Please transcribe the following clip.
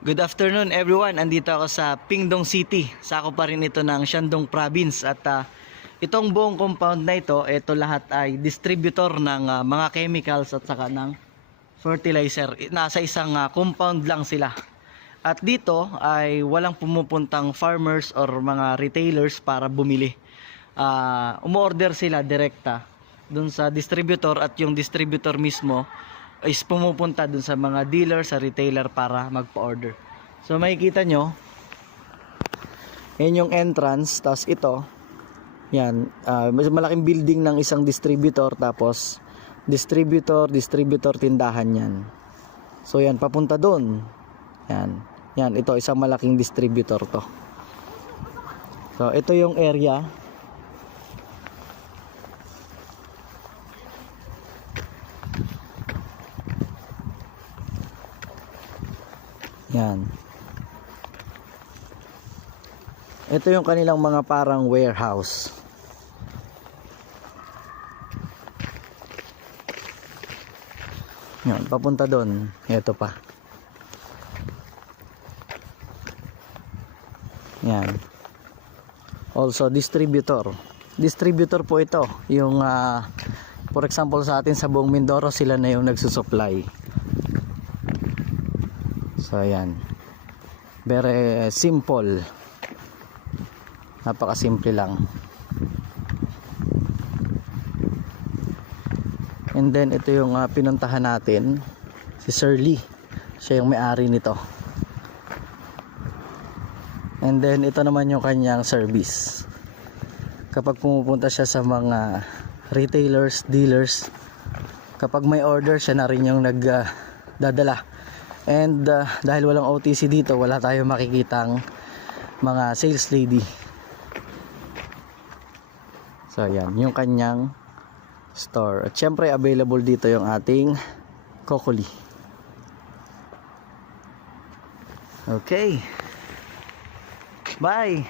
Good afternoon everyone, andito ako sa Pingdong City. Sakop pa rin ito ng Shandong Province. At itong buong compound na ito lahat ay distributor ng mga chemicals at saka ng fertilizer. Nasa isang compound lang sila. At dito ay walang pumupuntang farmers or mga retailers para bumili. Umorder sila direkta dun sa distributor, at yung distributor mismo is pumupunta dun sa mga dealer, sa retailer para magpa-order. So makikita nyo, yan yung entrance. Tapos ito, yan, malaking building ng isang distributor. Tapos distributor, tindahan yan. So yan, papunta dun. Yan, ito isang malaking distributor to. So ito yung area. Yan. Ito yung kanilang mga parang warehouse. Yan, papunta doon. Ito pa. Yan. Also distributor. Distributor po ito. Yung for example sa atin sa buong Mindoro, sila na yung nagsusupply. So ayan, very simple, napakasimple lang. And then ito yung pinuntahan natin, si Sir Lee, siya yung may-ari nito. And then ito naman yung kanyang service. Kapag pumupunta siya sa mga retailers, dealers, kapag may order, siya na rin yung nagdadala. And dahil walang OTC dito, wala tayong makikitang mga sales lady. So yan, yung kanyang store. At syempre available dito yung ating Kokoli. Okay, bye.